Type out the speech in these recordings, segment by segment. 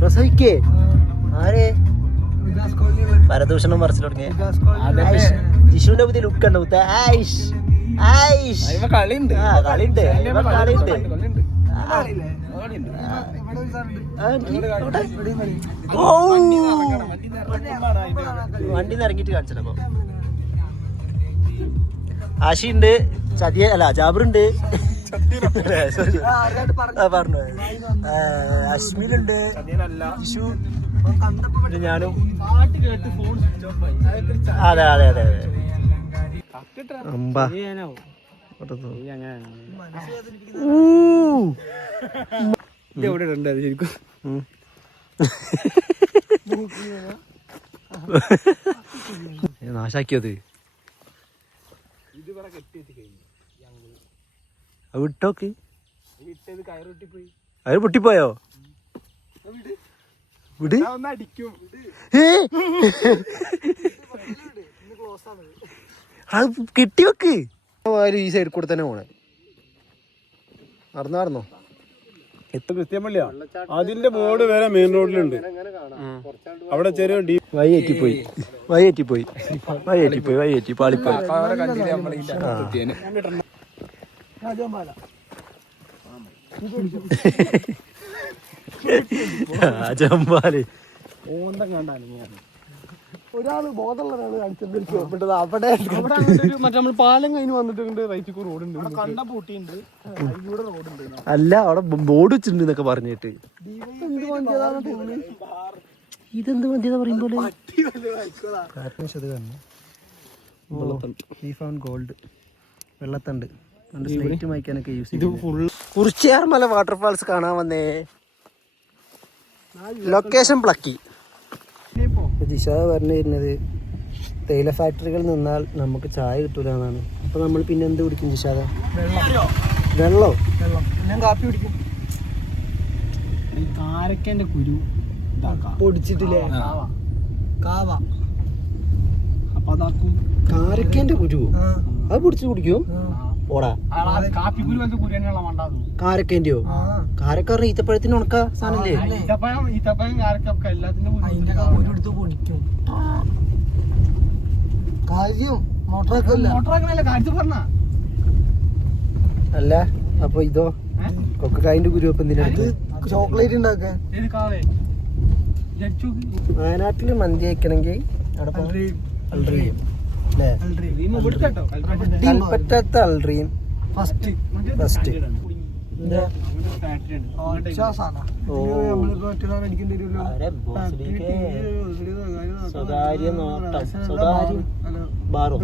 പ്രസവിക്കേ ആരേ പരദൂഷണം മറിച്ചു തുടങ്ങിയ ജിഷുവിന്റെ പുതിയ ലുക്ക് ഉണ്ട് മുത്ത. കളിണ്ട് കളിണ്ട് കളിണ്ട്. വണ്ടിന്ന് ഇറങ്ങിട്ട് കാണിച്ചപ്പോ ആശിണ്ട്, ചതിയ അല്ല ജാബറുണ്ട്, പറഞ്ഞു അശ്മിനുണ്ട്, ജിഷു, ഞാനും. അതെ അതെ അതെ അതെ. ശരിക്കും നാശാക്കിയത് വിട്ടോക്ക്. അത് പൊട്ടിപ്പോയോ? വിട്. അത് കെട്ടി വെക്ക്. ഈ സൈഡിൽ കൂടെ തന്നെ പോണേ. നടന്നോ ഇപ്പൊ ക്രിസ്ത്യൻപള്ളിയാ, അതിന്റെ ബോർഡ് വരെ മെയിൻ റോഡിലുണ്ട്. അവിടെ ചെറിയ വൈയേറ്റിപ്പോയി പാളിപ്പോയി. ജമ്പാല് ഒരാള് ബോധമുള്ള ഒരാള് കാണിച്ചിട്ടുണ്ട്. അവിടെ നമ്മൾ പാലം കഴിഞ്ഞ് വന്നിട്ടുണ്ട്. റൈറ്റ് റോഡുണ്ട്, കണ്ട പൂട്ടിയുണ്ട്, റോഡുണ്ട്. അല്ല അവിടെ ബോർഡ് വെച്ചിട്ടുണ്ട് എന്നൊക്കെ പറഞ്ഞിട്ട്. ഇതെന്ത് മന്തിയാ പറയുമ്പോലെ ഗോൾഡ് വെള്ളത്തണ്ട് വായിക്കാനൊക്കെ യൂസ് ചെയ്യും. കുറിച്യാർമല വാട്ടർഫാൾസ് കാണാൻ വന്നേ. ലൊക്കേഷൻ പ്ലക്കി. ജിഷ പറഞ്ഞു തരുന്നത് തേയില ഫാക്ടറികളിൽ നിന്നാൽ നമുക്ക് ചായ കിട്ടൂല എന്നാണ്. അപ്പൊ നമ്മൾ പിന്നെ എന്ത് കുടിക്കും ജിഷാദ? വെള്ളോ? ഞാൻ കാപ്പി കുടിക്കും. കാരക്കന്റെ കുരു പൊടിച്ചിട്ടില്ലേ? കാവ. അപ്പൊ അതാക്കും. കാരക്കന്റെ കുരു അത് പൊടിച്ച് കുടിക്കും. ഓടാ കാരക്കേന്റെയോ? കാരക്ക പറഞ്ഞ ഈത്തപ്പഴത്തിന് ഉണക്ക സാധനല്ലേ? അല്ല അപ്പൊ ഇതോ കൊക്കക്കായിന്റെ കുരു ഇപ്പൊ എന്തിനടുത്ത് ചോക്ലേറ്റ് ഉണ്ടാക്കാൻ? വയനാട്ടില് മന്തി കഴിക്കണമെങ്കിൽ കൽപ്പറ്റത്തെ അൽഡ്രീം ഫസ്റ്റ്. സ്വകാര്യ നോട്ടം, സ്വകാര്യ ബാറോ,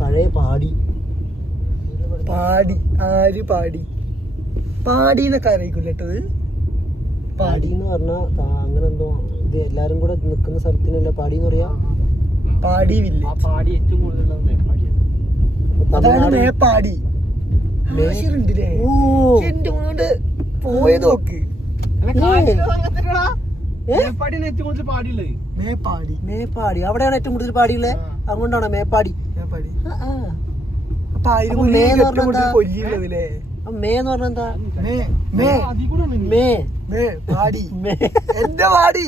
പഴയ പാടി. ആര് പാടിന്നൊക്കെ അറിയിക്കില്ലട്ടത്. പാടിന്ന് പറഞ്ഞാ അങ്ങനെ എന്തോ ഇത് എല്ലാരും കൂടെ നിക്കുന്ന സ്ഥലത്തിനല്ല പാടിന്ന് പറയാ. പാടി പാടി ഏറ്റവും കൂടുതൽ മേപ്പാടി. പോയത് നോക്ക്. മേപ്പാടി അവിടെയാണ് ഏറ്റവും കൂടുതൽ പാടിയുള്ളത്. അതുകൊണ്ടാണോ മേപ്പാടി? മേന്ന് പറഞ്ഞ എന്താ? എന്റെ പാടി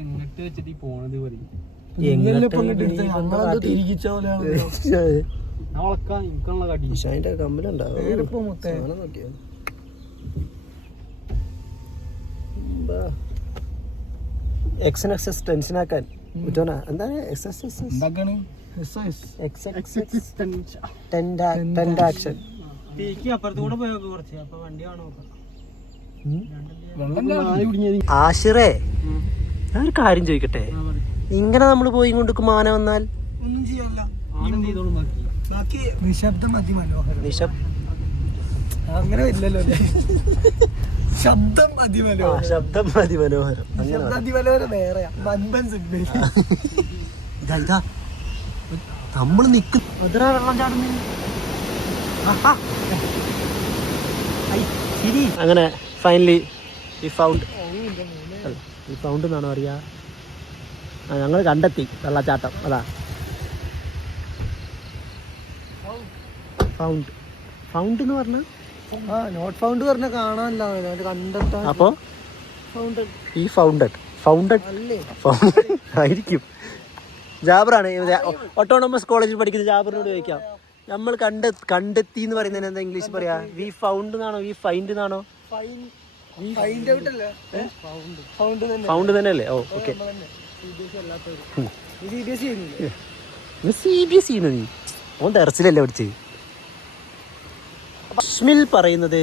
എങ്ങട്ട് വെച്ചിട്ട് പോണത് പറയും. കമ്മലുണ്ടാവും. എക്സസ് ടെൻഷനാക്കാൻ എന്താണ് ആശിറേ, ഞാനൊരു കാര്യം ചോദിക്കട്ടെ. ഇങ്ങനെ നമ്മൾ പോയി കൊണ്ട് മാന വന്നാൽ ഒന്നും ചെയ്യല്ല. അങ്ങനെ വരില്ലല്ലോ. ശബ്ദം അതിമനോഹരം. ഇതാ നമ്മള് നിക്കും. അതിനാ വെള്ളം ചാടുന്നു. അങ്ങനെ ഫൈനലി ഈ ഫൗണ്ട് എന്നാണ് പറയാ. ഞങ്ങൾ കണ്ടെത്തി വെള്ളച്ചാട്ടം. അതാ ഫൗണ്ട് ഫൗണ്ട് എന്ന് പറഞ്ഞാൽ നോട്ട് ഫൗണ്ട് പറഞ്ഞ കാണാനല്ല കണ്ടെത്താ. അപ്പോ ഫൗണ്ടഡ് ഈ ഫൗണ്ടഡ് ഫൗണ്ടഡ് അല്ലേ? ആയിരിക്കും. ജാബറാണ് ഓട്ടോണമസ് കോളേജിൽ പഠിക്കുന്ന ജാബറിനോട് ചോദിക്കാം. നമ്മൾ കണ്ടെത്തി എന്ന് പറയുന്നതിന് എന്താ ഇംഗ്ലീഷ് പറയാ? വി ഫൗണ്ട് എന്നാണോ വി ഫൈൻഡ് എന്നാണോ? ഫൗണ്ട് തന്നെ അല്ലേ? ഓ ഓക്കെ. CBSE നീ ഓൻ ടെറസിലല്ലേ പഠിച്ചത്. അഷ്മിൽ പറയുന്നത്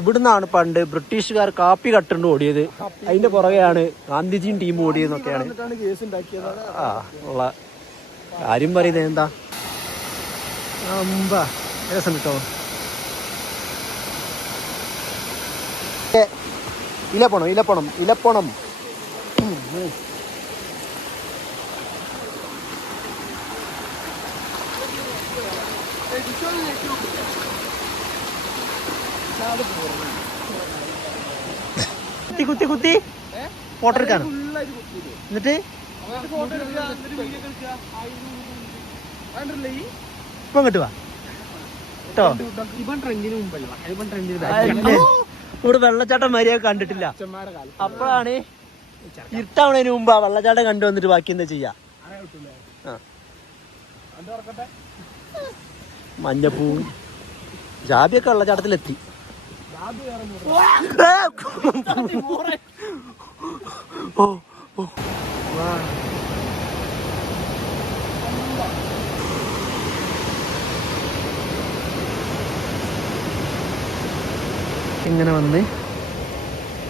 ഇവിടുന്നാണ് പണ്ട് ബ്രിട്ടീഷുകാർ കാപ്പി കട്ടുകൊണ്ട് ഓടിയത്, അതിന്റെ പുറകെയാണ് ഗാന്ധിജിയും ടീം ഓടിയതെന്നൊക്കെയാണ് ആ ഉള്ള കാര്യം പറയുന്നത്. എന്താ രസം കേട്ടോ. ഇലപ്പണം ഇലപ്പണം ഇലപ്പണം. കുത്തി കുത്തി കുത്തി ഫോട്ടോ എടുക്കാണ്. എന്നിട്ട് ഇപ്പൊ ഇങ്ങോട്ട് വാ കേട്ടോ. ഇവിടെ വെള്ളച്ചാട്ടം മര്യാദ കണ്ടിട്ടില്ല. അപ്പോഴാണ് ഇരുട്ടാവണതിന് മുമ്പ് ആ വെള്ളച്ചാട്ടം കണ്ടു വന്നിട്ട് ബാക്കി എന്താ ചെയ്യാ? മഞ്ഞപ്പൂ ജാബിയൊക്കെ വെള്ളച്ചാട്ടത്തിലെത്തി. ഓ ഓ ഇങ്ങനെ വന്ന്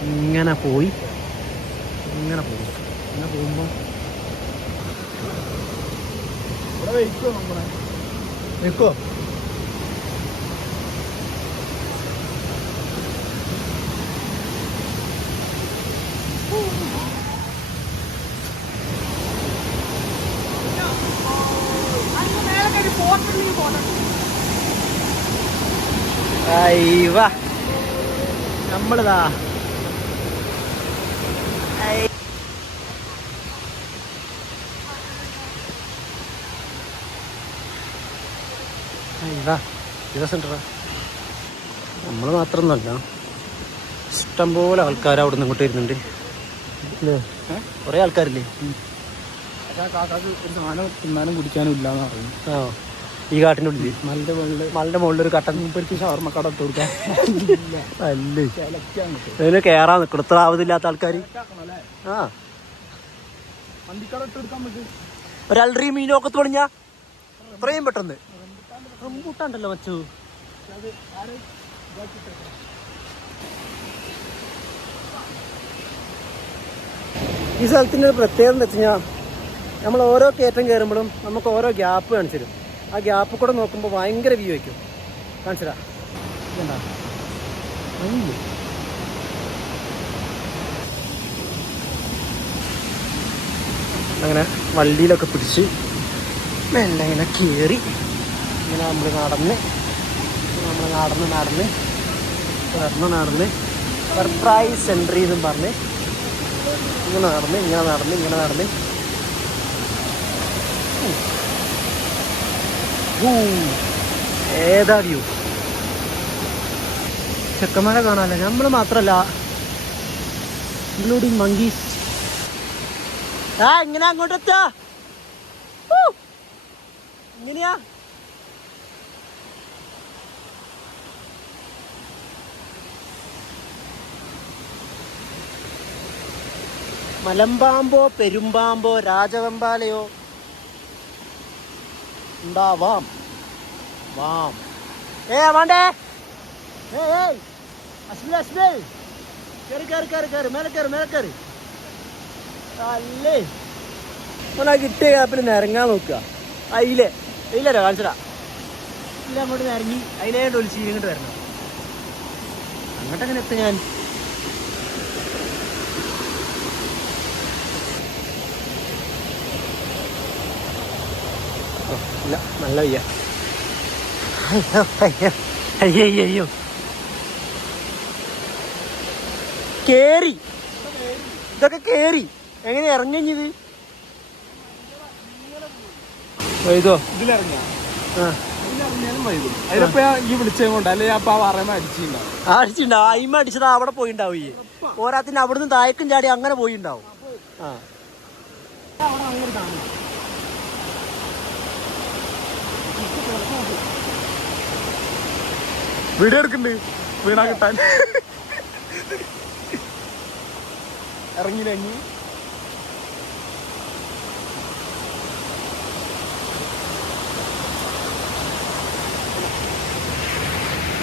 ഇങ്ങനെ പോയി ഇങ്ങനെ പോകും. ഇങ്ങനെ പോകുമ്പോ നിൽക്കോ? അയ്യവാ നമ്മളിതാ ദിവസം നമ്മൾ മാത്രമൊന്നുമല്ല, ഇഷ്ടംപോലെ ആൾക്കാർ അവിടെ നിന്ന് ഇങ്ങോട്ട് വരുന്നുണ്ട്. കുറേ ആൾക്കാരില്ലേ? ഒരു സാധനം തിന്നാനും കുടിക്കാനും ഇല്ലാന്ന് പറയുന്നു. ആ ഈ കാട്ടിൻ്റെ ഉള്ളിൽ മലന്റെ മുകളിൽ ഒരു കട്ടൻ ഷവർമ്മ കട ഇട്ട് കൊടുക്കാൻ അല്ലേ അതിന് കയറാൻ നിൽക്കണം. ഇത്ര ആവതില്ലാത്ത ആൾക്കാർ. ആ വണ്ടിക്കട ഇട്ട് കൊടുക്കാൻ പറ്റും. ഒരല്ലറി മീനൊക്കെ തുടങ്ങിയ ഇത്രയും പെട്ടെന്ന് റംബൂട്ടാണ്ടല്ലോ മച്ചു. ഈ സ്ഥലത്തിൻ്റെ ഒരു പ്രത്യേകത എന്താ വെച്ച് കഴിഞ്ഞാൽ നമ്മൾ ഓരോ കയറ്റം കയറുമ്പോഴും നമുക്ക് ഓരോ ഗ്യാപ്പ് കാണിച്ചു തരും. ആ ഗ്യാപ്പ് കൂടെ നോക്കുമ്പോൾ ഭയങ്കര വ്യൂ വയ്ക്കും. കാണിച്ചതാ എന്താ അങ്ങനെ വണ്ടിയിലൊക്കെ പിടിച്ച് മെല്ലെ ഇങ്ങനെ കയറി ഇങ്ങനെ നമ്മൾ നടന്ന് സർപ്രൈസ് എൻട്രി എന്നും പറഞ്ഞ് ഇങ്ങനെ നടന്ന് ഏതാ വ്യൂ. ചെക്കന്മാരെ കാണാനല്ല, നമ്മൾ മാത്രല്ല ഇൻക്ലൂഡിങ് മങ്കീസ്. ഇങ്ങനെ അങ്ങോട്ട് എത്താ ഇങ്ങനെയാ. മലമ്പാമ്പോ പെരുമ്പാമ്പോ രാജവെമ്പാലയോ ഉണ്ടാവാം. വേണ്ടേ? മേലക്കേറി അല്ലേ. ആ കിട്ടിയ കാപ്പിൽ നിരങ്ങാൻ നോക്കുക. അയിലോ കാണിച്ചടാ. ഇല്ല അങ്ങോട്ട് നിരങ്ങി അതിലേണ്ട് ഒലിച്ച് ഇങ്ങോട്ട് വരണം. അങ്ങോട്ടങ്ങനെ എത്തും ഞാൻ. ഇല്ല നല്ല വയ്യ. അയ്യോ കേറി ഇതൊക്കെ കേറി എങ്ങനെ ഇറങ്ങിയത്? ഇതിലിറങ്ങിയ അതിലപ്പോ ഈ വിളിച്ചത് കൊണ്ട് അല്ലെ അപ്പൊ പറയുമ്പോ അടിച്ചിട്ടുണ്ടാവും. അടിച്ചിട്ടുണ്ടാവും. അയിമ അടിച്ചത് അവിടെ പോയിണ്ടാവും. ഈ പോരാത്തിന് അവിടുന്ന് താഴേക്കും ചാടി അങ്ങനെ പോയിണ്ടാവും. ആ വീഡിയോ എടുക്കണ്ട് വീണാ കിട്ടാൻ ഇറങ്ങിയില്ലെങ്കിൽ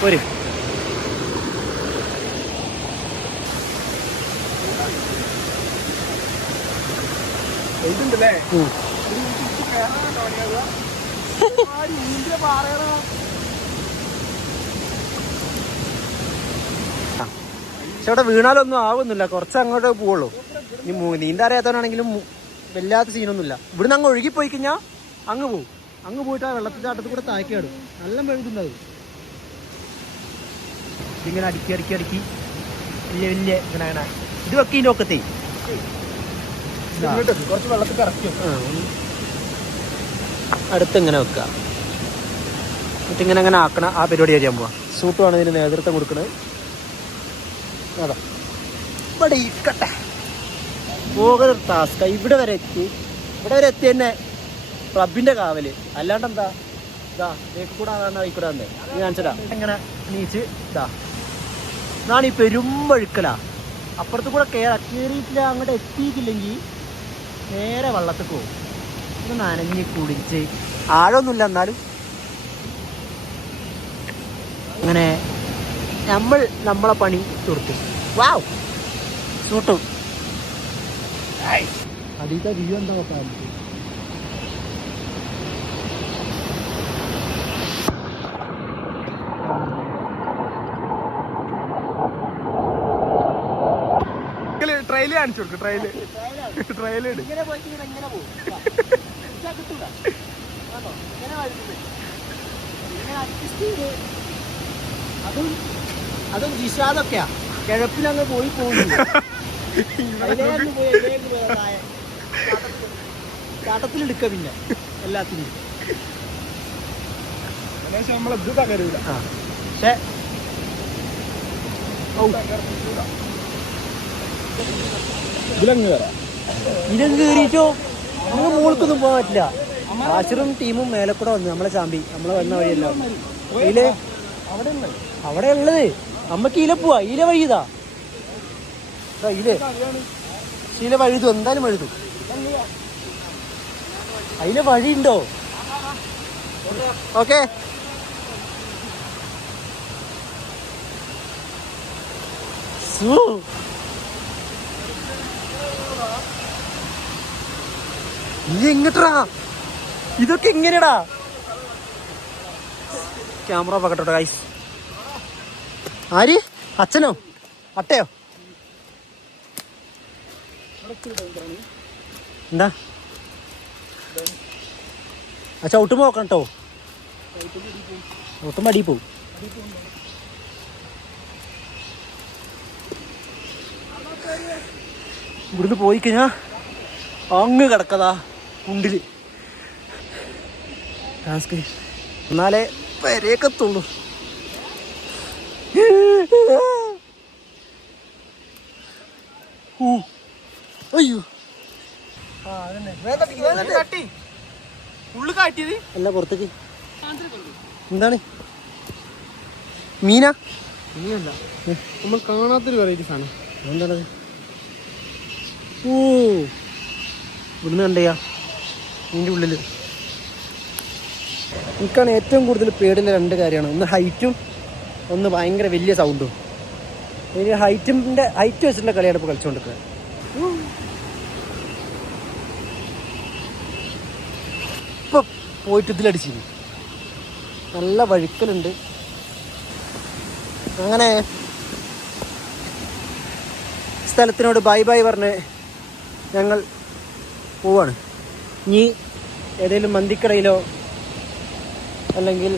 വരും. ഇതുണ്ടല്ലേ പക്ഷെ അവിടെ വീണാലൊന്നും ആവുന്നില്ല. കുറച്ച് അങ്ങോട്ട് പോവുള്ളൂ. ഇനി നീന്താ അറിയാത്തവനാണെങ്കിലും വല്ലാത്ത സീനൊന്നുമില്ല. ഇവിടുന്ന് അങ്ങ് ഒഴുകിപ്പോയി കഴിഞ്ഞാൽ അങ്ങ് പോവും. അങ്ങ് പോയിട്ട് ആ വെള്ളത്തിൻ്റെ ചാട്ടത്തിൽ കൂടെ താഴ്ക്കാടും. നല്ല മെഴുകുന്നത് ഇങ്ങനെ അടുക്കി അടുക്കി അടുക്കി വലിയ വലിയ ഇങ്ങനെ ഇത് വെക്കിൻ്റെ ഒക്കത്തെ കുറച്ച് വെള്ളത്തിൽ ഇറക്കി അടുത്തിങ്ങനെ വെക്കുക. എന്നിട്ടിങ്ങനെ അങ്ങനെ ആക്കണം. ആ പരിപാടി ചെയ്യാൻ പോവാം. സൂട്ടുമാണ് ഇതിന് നേതൃത്വം കൊടുക്കുന്നത്. അതാ ഇവിടെ ഇരിക്കട്ടെ. പോകുന്ന ടാസ്ക്. ഇവിടെ വരെ എത്തി. ഇവിടെ വരെ എത്തി തന്നെ ക്ലബിൻ്റെ കാവല്. അല്ലാണ്ട് എന്താ ഇതാ തേക്ക് കൂടെ ആകാണ്ട് ആയിക്കൂടെ വന്നേ. നീ കാണിച്ചതാ ഇങ്ങനെ നീച്ച് ഇതാ എന്നാണ് ഈ പെരുമ്പഴുക്കലാ. അപ്പുറത്ത് കൂടെ കയറിയിട്ടില്ല. അങ്ങോട്ട് എത്തിയിട്ടില്ലെങ്കിൽ നേരെ വള്ളത്തിൽ പോകും. ഇത് നനഞ്ഞ് കുടിച്ച് ആഴമൊന്നുമില്ല. എന്നാലും അങ്ങനെ നമ്മളെ പണി തീർത്തു. വാവ് സൂട്ടും അതിന്റെ വ്യൂ എന്താ നോക്കാം. ട്രയല് കാണിച്ചു കൊടുക്കും. ട്രയല് ഇട്. അതും ജിഷാദൊക്കെയാ കിഴപ്പിലങ്ങ് പോയി പോകുന്നു. ചാട്ടത്തിലെടുക്ക പിന്നെ എല്ലാത്തിനും. നമ്മളത് തകരൂല. പക്ഷേ ഇതങ്ങ് കയറിയിട്ടോ നമുക്ക് മുകൾക്കൊന്നും പോകാൻ പറ്റില്ല. ആശറും ടീമും മേലെ കൂടെ വന്നു. നമ്മളെ ചാമ്പി നമ്മളെ വന്ന വഴിയല്ല ഇതില് അവിടെ ഉള്ളത്. നമ്മക്ക് ഈല പോവാ. ഈല വഴിതാ ഇല്ലേ. ശീല വഴുതും. എന്തായാലും വഴുതും. അതിലെ വഴിയുണ്ടോ? ഓക്കെ നീ എങ്ങട്ടാ? ഇതൊക്കെ എങ്ങനെയാടാ? ക്യാമറ പകട്ടോട്ടെ ഗൈസ്. ആര്? അച്ഛനോ അട്ടയോ? എന്താ ആ ചവിട്ടുമ്പോ നോക്കണം കേട്ടോ. ചവിട്ടുമ്പോ അടി പോവും. ഇവിടുന്ന് പോയി കഴിഞ്ഞാ അങ്ങ് കിടക്കതാ കുണ്ടില്. ടാസ്ക് എന്നാലേ വരേക്കത്തുള്ളൂ. അയ്യോ ഉള്ളു കാട്ടിയത് അല്ല പുറത്തേക്ക്. എന്താണ് മീനാ? ഇനിയല്ല, നമ്മൾ കാണാത്തൊരു വെറൈറ്റി സാധനം. എന്താണത്? ഓ ഇവിടുന്ന് കണ്ടയാ ഇതിൻ്റെ ഉള്ളിൽ. എനിക്കാണ് ഏറ്റവും കൂടുതൽ പേടിയുള്ള രണ്ട് കാര്യമാണ്. ഒന്ന് ഹൈറ്റും, ഒന്ന് ഭയങ്കര വലിയ സൗണ്ടും. ഇനി ഹൈറ്റ് വെച്ചിട്ടുള്ള കളിയാണ് ഇപ്പോൾ കളിച്ചുകൊണ്ടിരിക്കുന്നത്. ഇപ്പം പോയിട്ട് ഇതിലടിച്ചിരുന്നു. നല്ല വഴുക്കലുണ്ട്. അങ്ങനെ സ്ഥലത്തിനോട് ബൈ ബൈ പറഞ്ഞ് ഞങ്ങൾ പോവാണ്. ഇനി ഏതെങ്കിലും മന്തിക്കടയിലോ അല്ലെങ്കിൽ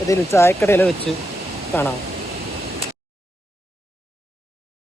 ഏതെങ്കിലും ചായക്കടയിലോ വെച്ച് കാണാം.